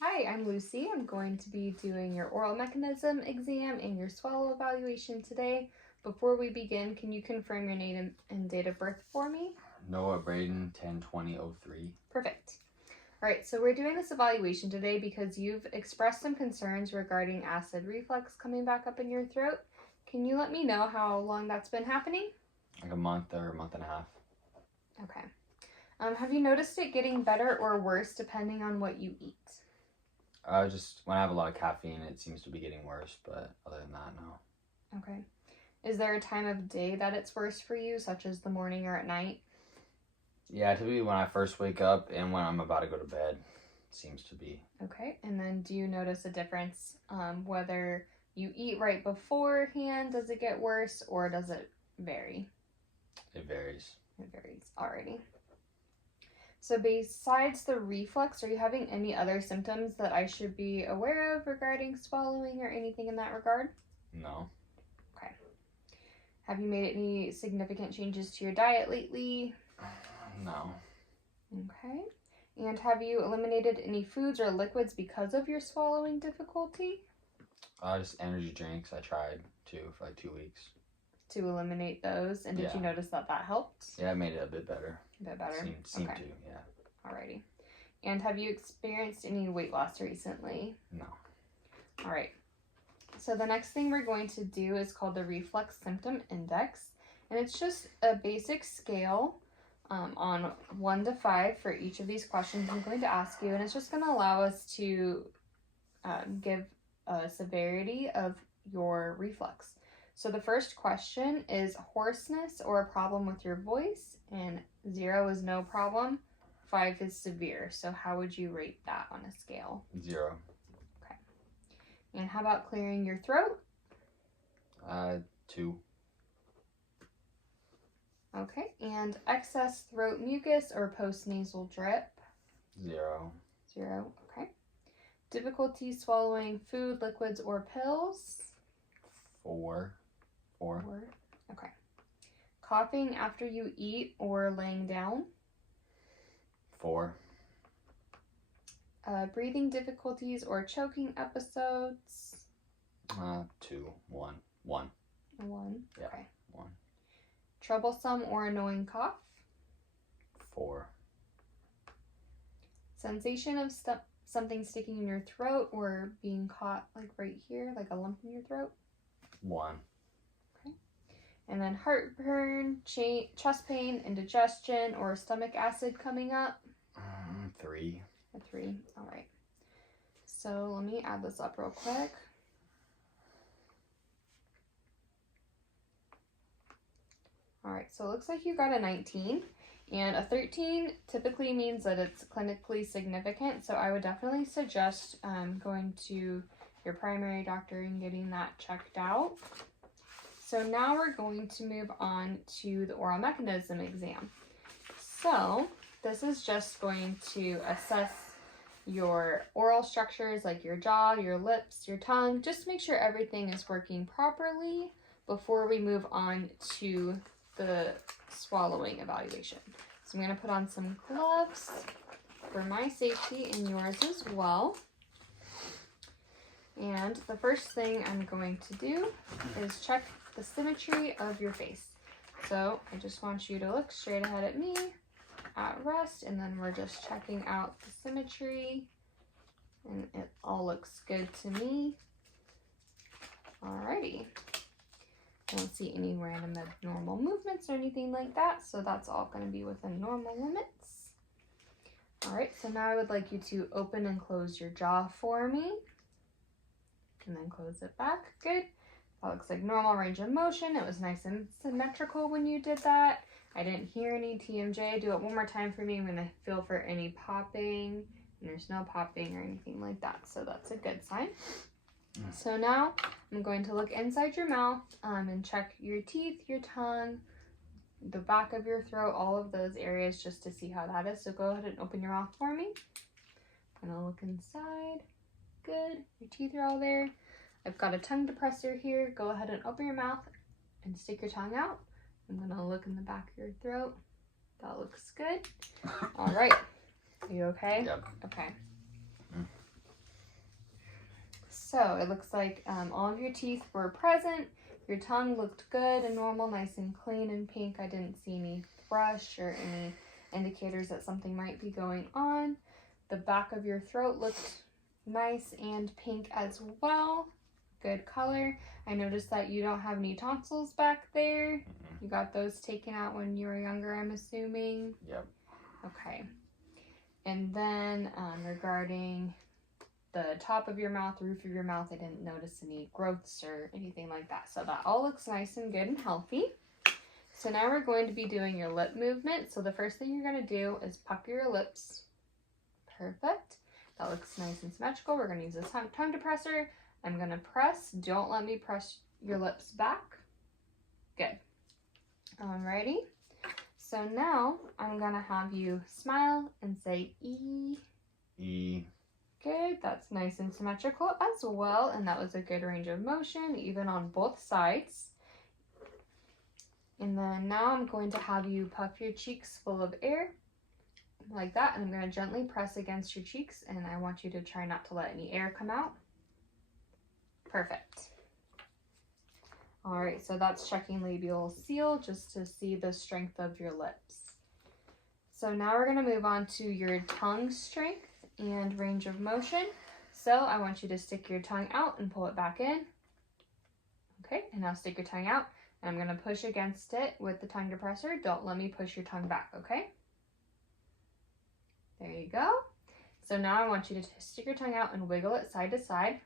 Hi, I'm Lucy. I'm going to be doing your oral mechanism exam and your swallow evaluation today. Before we begin, can you confirm your name and date of birth for me? Noah Braden, 10/20/03. Perfect. All right, so we're doing this evaluation today because you've expressed some concerns regarding acid reflux coming back up in your throat. Can you let me know how long that's been happening? Like a month or a month and a half. Okay. Have you noticed it getting better or worse depending on what you eat? Just when I have a lot of caffeine, it seems to be getting worse, but other than that, no. Okay. Is there a time of day that it's worse for you, such as the morning or at night? Yeah, typically when I first wake up and when I'm about to go to bed, it seems to be. Okay, and then do you notice a difference whether you eat right beforehand? Does it get worse or does it vary? It varies. It varies already. So besides the reflux, are you having any other symptoms that I should be aware of regarding swallowing or anything in that regard? No. Okay. Have you made any significant changes to your diet lately? No. Okay. And have you eliminated any foods or liquids because of your swallowing difficulty? Just energy drinks. I tried for like 2 weeks. To eliminate those, and did you notice that helped? Yeah, it made it a bit better. A bit better? Seemed to, yeah. Alrighty. And have you experienced any weight loss recently? No. Alright. So the next thing we're going to do is called the Reflux Symptom Index, and it's just a basic scale on 1 to 5 for each of these questions I'm going to ask you, and it's just going to allow us to give a severity of your reflux. So the first question is hoarseness or a problem with your voice, and 0 is no problem, 5 is severe. So how would you rate that on a scale? 0. Okay. And how about clearing your throat? 2. Okay. And excess throat mucus or postnasal drip? 0. 0. Okay. Difficulty swallowing food, liquids, or pills? 4. Okay. Coughing after you eat or laying down? 4. Breathing difficulties or choking episodes? 2. 1. 1. 1. Yeah. Okay. 1. Troublesome or annoying cough? 4. Sensation of something sticking in your throat or being caught like right here, like a lump in your throat? 1. Okay. And then heartburn, chest pain, indigestion, or stomach acid coming up? 3. A 3. All right. So let me add this up real quick. All right, so it looks like you got a 19, and a 13 typically means that it's clinically significant, so I would definitely suggest going to your primary doctor and getting that checked out. So now we're going to move on to the oral mechanism exam. So this is just going to assess your oral structures like your jaw, your lips, your tongue, just to make sure everything is working properly before we move on to the swallowing evaluation. So I'm going to put on some gloves for my safety and yours as well. And the first thing I'm going to do is check the symmetry of your face. So I just want you to look straight ahead at me at rest, and then we're just checking out the symmetry, and it all looks good to me. Alrighty. I don't see any random abnormal movements or anything like that, so that's all going to be within normal limits. Alright, so now I would like you to open and close your jaw for me, and then close it back. Good. That looks like normal range of motion. It was nice and symmetrical when you did that. I didn't hear any TMJ. Do it one more time for me. I'm going to feel for any popping, and there's no popping or anything like that, so that's a good sign. So now I'm going to look inside your mouth and check your teeth, your tongue, the back of your throat, all of those areas, just to see how that is. So go ahead and open your mouth for me. I'm going to look inside. Good. Your teeth are all there. I've got a tongue depressor here. Go ahead and open your mouth and stick your tongue out. I'm going to look in the back of your throat. That looks good. All right. Are you okay? Yep. Okay. So it looks like all of your teeth were present. Your tongue looked good and normal, nice and clean and pink. I didn't see any thrush or any indicators that something might be going on. The back of your throat looked nice and pink as well. Good color. I noticed that you don't have any tonsils back there. You got those taken out when you were younger, I'm assuming. Yep. Okay. And then regarding the top of your mouth, roof of your mouth, I didn't notice any growths or anything like that. So that all looks nice and good and healthy. So now we're going to be doing your lip movement. So the first thing you're going to do is pucker your lips. Perfect. That looks nice and symmetrical. We're going to use this tongue depressor. I'm going to press. Don't let me press your lips back. Good. Alrighty. So now I'm going to have you smile and say E. E. Good. That's nice and symmetrical as well. And that was a good range of motion, even on both sides. And then now I'm going to have you puff your cheeks full of air. Like that. And I'm going to gently press against your cheeks. And I want you to try not to let any air come out. Perfect. All right, so that's checking labial seal just to see the strength of your lips. So now we're going to move on to your tongue strength and range of motion. So I want you to stick your tongue out and pull it back in. Okay, and now stick your tongue out. And I'm going to push against it with the tongue depressor. Don't let me push your tongue back, okay? There you go. So now I want you to stick your tongue out and wiggle it side to side.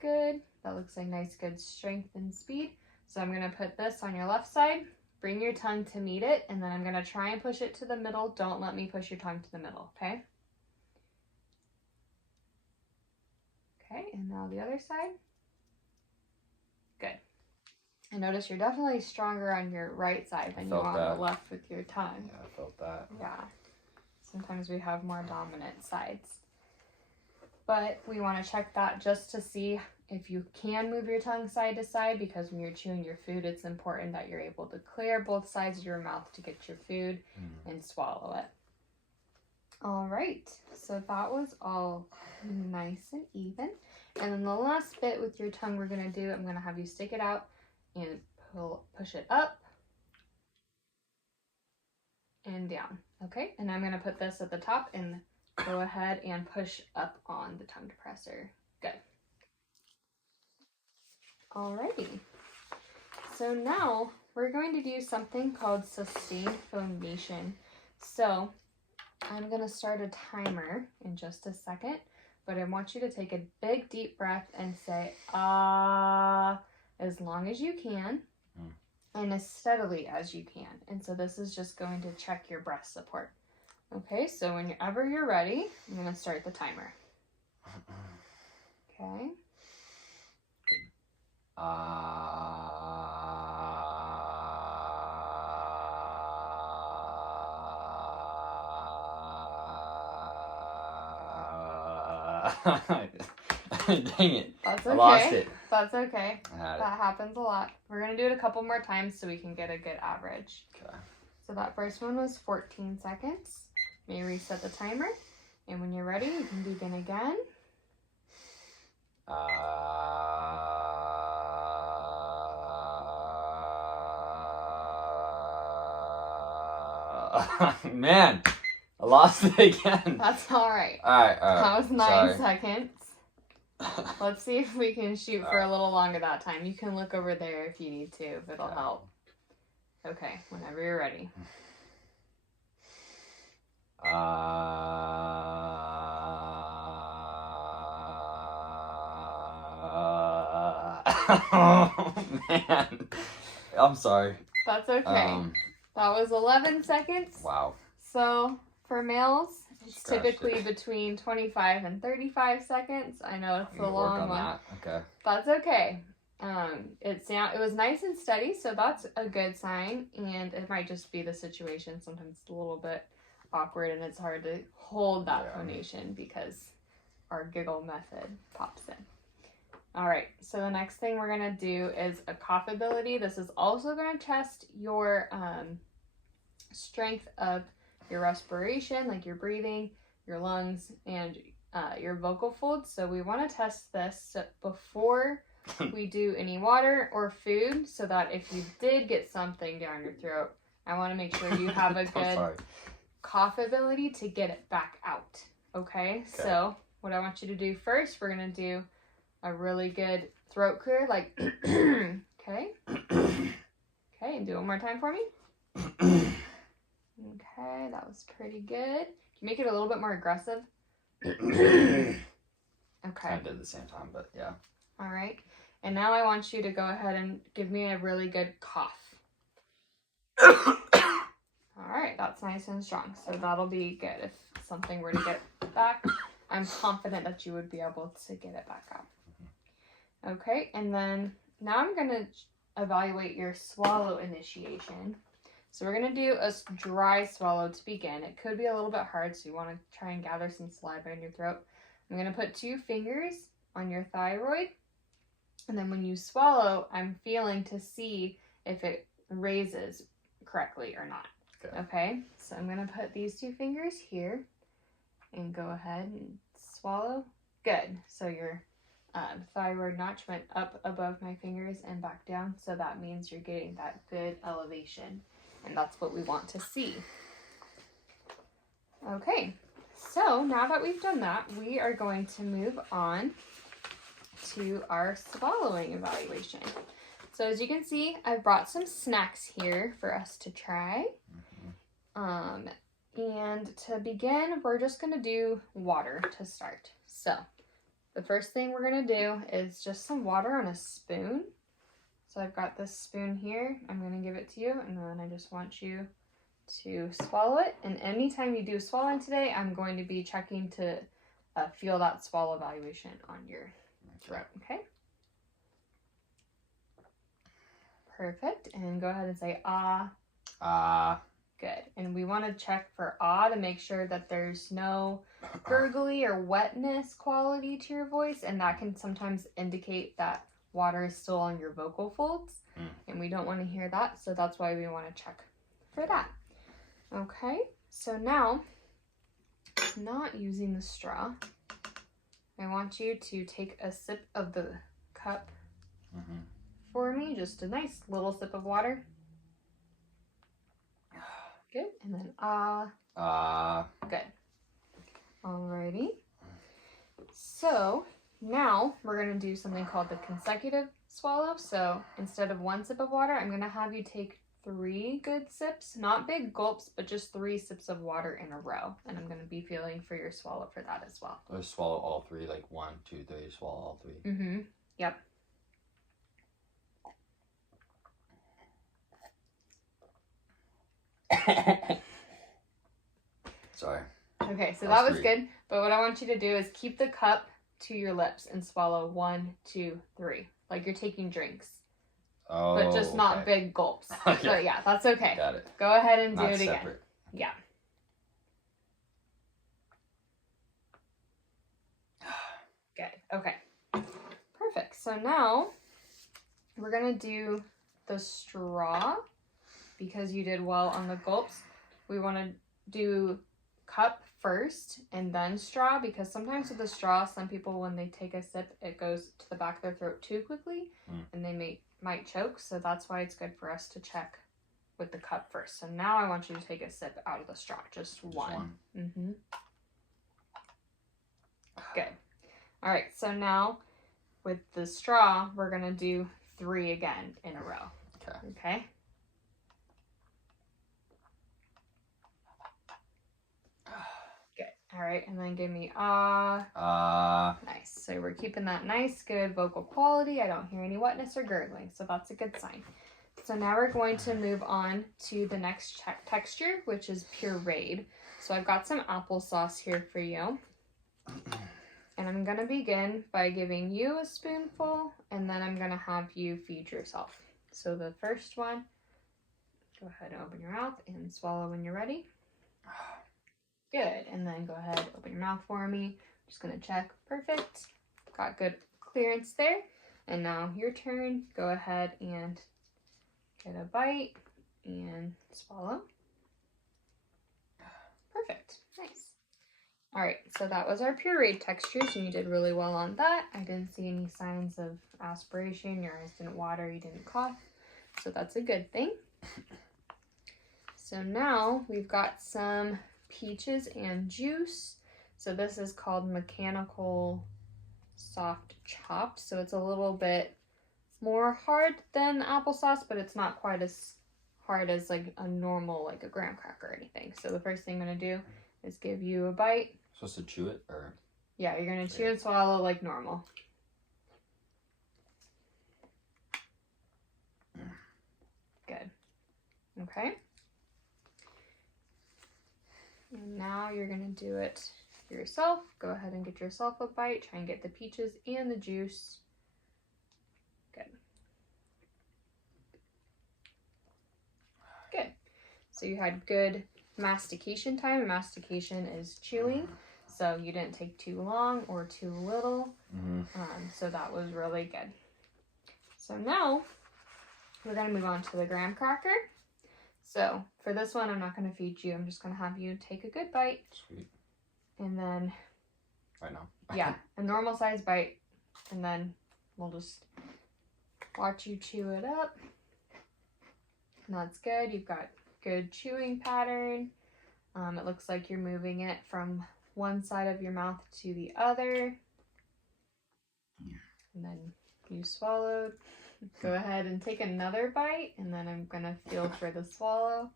Good. That looks like nice, good strength and speed. So I'm going to put this on your left side. Bring your tongue to meet it, and then I'm going to try and push it to the middle. Don't let me push your tongue to the middle, okay? Okay, and now the other side. Good. I notice you're definitely stronger on your right side than you are on the left with your tongue. Yeah, I felt that. Yeah. Sometimes we have more dominant sides. But we want to check that just to see if you can move your tongue side to side, because when you're chewing your food, it's important that you're able to clear both sides of your mouth to get your food and swallow it. All right, so that was all nice and even. And then the last bit with your tongue we're going to do, I'm going to have you stick it out and push it up and down. Okay, and I'm going to put this at the top and go ahead and push up on the tongue depressor. Good. Alrighty. So now we're going to do something called sustained phonation. So I'm going to start a timer in just a second, but I want you to take a big deep breath and say ah as long as you can and as steadily as you can. And so this is just going to check your breath support. Okay, so whenever you're ready, I'm going to start the timer. Okay. Dang it. That's okay. I lost it. That's okay. I had it. That happens a lot. We're going to do it a couple more times so we can get a good average. Okay. So that first one was 14 seconds. May reset the timer. And when you're ready, you can begin again. Man, I lost it again. That's all right. All right. That was 9 Sorry. seconds. Let's see if we can shoot for a little longer that time. You can look over there if you need to, if it'll help. Okay, whenever you're ready. Oh, man. I'm sorry. That's okay. That was 11 seconds. Wow. So for males, it's Scratched typically it. between 25 and 35 seconds. I know it's a long one. That. Okay. That's okay. It was nice and steady, so that's a good sign. And it might just be the situation. Sometimes it's a little bit awkward and it's hard to hold that phonation because our giggle method pops in. All right, so the next thing we're gonna do is a cough ability. This is also gonna test your strength of your respiration, like your breathing, your lungs, and your vocal folds. So we want to test this before we do any water or food, so that if you did get something down your throat, I want to make sure you have a good cough ability to get it back out. Okay? So what I want you to do first, we're going to do a really good throat clear, like, okay? Okay, and do it one more time for me. Okay, that was pretty good. Can you make it a little bit more aggressive? Okay. I did at the same time, but yeah. All right. And now I want you to go ahead and give me a really good cough. All right, that's nice and strong. So that'll be good. If something were to get back, I'm confident that you would be able to get it back out. Okay, and then now I'm going to evaluate your swallow initiation. So we're going to do a dry swallow to begin. It could be a little bit hard, so you want to try and gather some saliva in your throat. I'm going to put 2 fingers on your thyroid. And then when you swallow, I'm feeling to see if it raises correctly or not. Okay? So I'm going to put these 2 fingers here and go ahead and swallow. Good. So your thyroid notch went up above my fingers and back down. So that means you're getting that good elevation. And that's what we want to see. Okay. So now that we've done that, we are going to move on to our swallowing evaluation. So as you can see, I've brought some snacks here for us to try. And to begin, we're just going to do water to start. So the first thing we're going to do is just some water on a spoon. So I've got this spoon here. I'm going to give it to you, and then I just want you to swallow it. And anytime you do swallowing today, I'm going to be checking to feel that swallow evaluation on your throat, okay? Perfect. And go ahead and say ah. Ah. Good. And we want to check for ah to make sure that there's no gurgly or wetness quality to your voice, and that can sometimes indicate that water is still on your vocal folds, and we don't want to hear that, so that's why we want to check for that. Okay, so now, not using the straw, I want you to take a sip of the cup for me, just a nice little sip of water. Good, and then ah. Good. Alrighty. So now we're going to do something called the consecutive swallow. So instead of 1 sip of water, I'm going to have you take 3 good sips, not big gulps, but just 3 sips of water in a row. And I'm going to be feeling for your swallow for that as well. Or swallow all 3, like 1, 2, 3, swallow all 3. Mm-hmm. Yep. Sorry. Okay, so that was good. But what I want you to do is keep the cup to your lips and swallow 1, 2, 3. Like you're taking drinks. Oh, but just not big gulps. Okay. But yeah, that's okay. Got it. Go ahead and do Not it again. separate. Yeah. Good. Okay. Perfect. So now we're going to do the straw because you did well on the gulps. We want to do cup first and then straw because sometimes with the straw, some people, when they take a sip, it goes to the back of their throat too quickly and they might choke. So that's why it's good for us to check with the cup first. So now I want you to take a sip out of the straw. Just one. Mm-hmm. Good. All right. So now with the straw, we're going to do 3 again in a row. Okay. Good. All right. And then give me ah. Nice. So we're keeping that nice, good vocal quality. I don't hear any wetness or gurgling. So that's a good sign. So now we're going to move on to the next texture, which is pureed. So I've got some applesauce here for you. And I'm going to begin by giving you a spoonful, and then I'm going to have you feed yourself. So the first one, go ahead and open your mouth and swallow when you're ready. Good. And then go ahead, open your mouth for me. Just going to check. Perfect. Got good clearance there. And now your turn. Go ahead and get a bite and swallow. Perfect. Nice. All right, so that was our pureed textures, and you did really well on that. I didn't see any signs of aspiration. Your eyes didn't water. You didn't cough. So that's a good thing. So now we've got some peaches and juice. So this is called mechanical soft chopped. So it's a little bit more hard than applesauce, but it's not quite as hard as like a normal, like a graham cracker or anything. So the first thing I'm going to do is give you a bite. Supposed to chew it, or? Yeah, you're going to chew and swallow like normal. Good. Okay. And now you're going to do it yourself. Go ahead and get yourself a bite. Try and get the peaches and the juice. Good. Good. So you had good mastication time. And mastication is chewing. So you didn't take too long or too little. So that was really good. So now we're going to move on to the graham cracker. So for this one, I'm not going to feed you. I'm just going to have you take a good bite. Sweet. And then... Right now. Yeah, a normal size bite. And then we'll just watch you chew it up. And that's good. You've got good chewing pattern. It looks like you're moving it from one side of your mouth to the other. And then you swallowed. Go ahead and take another bite, and then I'm going to feel for the swallow.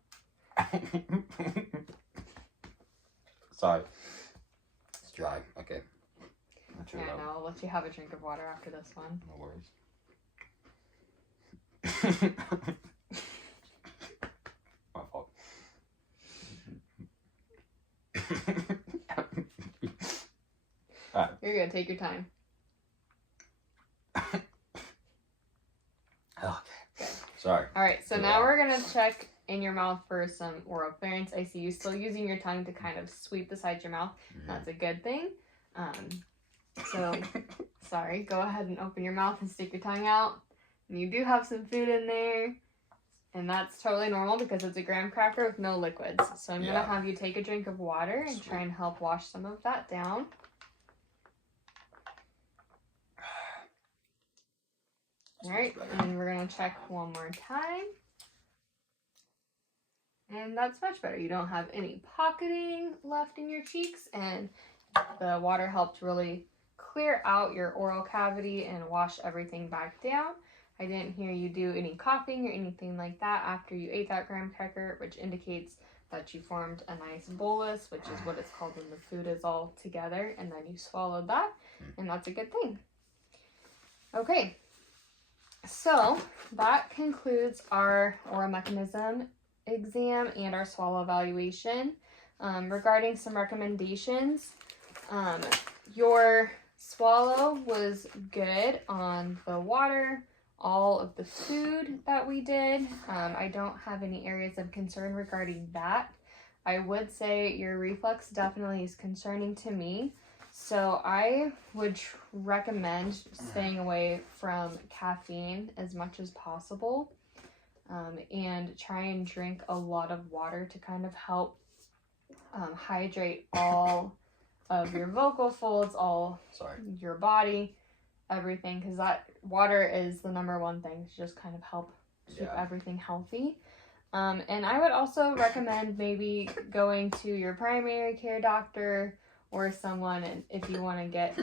Sorry. It's dry. Okay. Yeah, no, I'll let you have a drink of water after this one. No worries. My fault. All right. You're good. Take your time. Okay. Good. Sorry. All right, so now we're going to check in your mouth for some oropharynx. I see you still using your tongue to kind of sweep the sides of your mouth. That's a good thing. So, sorry, go ahead and open your mouth and stick your tongue out. And you do have some food in there. And that's totally normal because it's a graham cracker with no liquids. So I'm going to have you take a drink of water and try and help wash some of that down. All right, and we're going to check one more time. And that's much better. You don't have any pocketing left in your cheeks, and the water helped really clear out your oral cavity and wash everything back down. I didn't hear you do any coughing or anything like that after you ate that graham cracker, which indicates that you formed a nice bolus, which is what it's called when the food is all together, and then you swallowed that, and that's a good thing. Okay. So that concludes our oral mechanism exam and our swallow evaluation. Regarding some recommendations, your swallow was good on the water, all of the food that we did. I don't have any areas of concern regarding that. I would say your reflux definitely is concerning to me. So I would recommend staying away from caffeine as much as possible, and try and drink a lot of water to kind of help hydrate all of your vocal folds, your body, everything, because that water is the number one thing to just kind of help keep everything healthy. And I would also recommend maybe going to your primary care doctor or someone, and if you want to get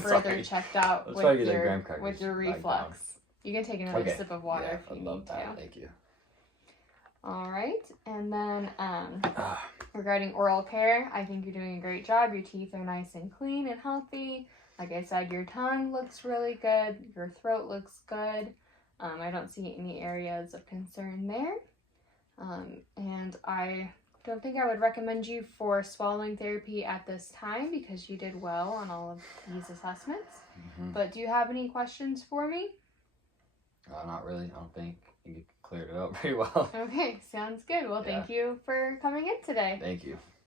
further checked out with your reflux. You can take another sip of water if you need to. Thank you. All right, and then regarding oral care, I think you're doing a great job. Your teeth are nice and clean and healthy. Like I said, your tongue looks really good. Your throat looks good. I don't see any areas of concern there. And I don't think I would recommend you for swallowing therapy at this time because you did well on all of these assessments. But do you have any questions for me? Not really. I don't think you cleared it up pretty well. Okay, sounds good. Well, thank you for coming in today. Thank you.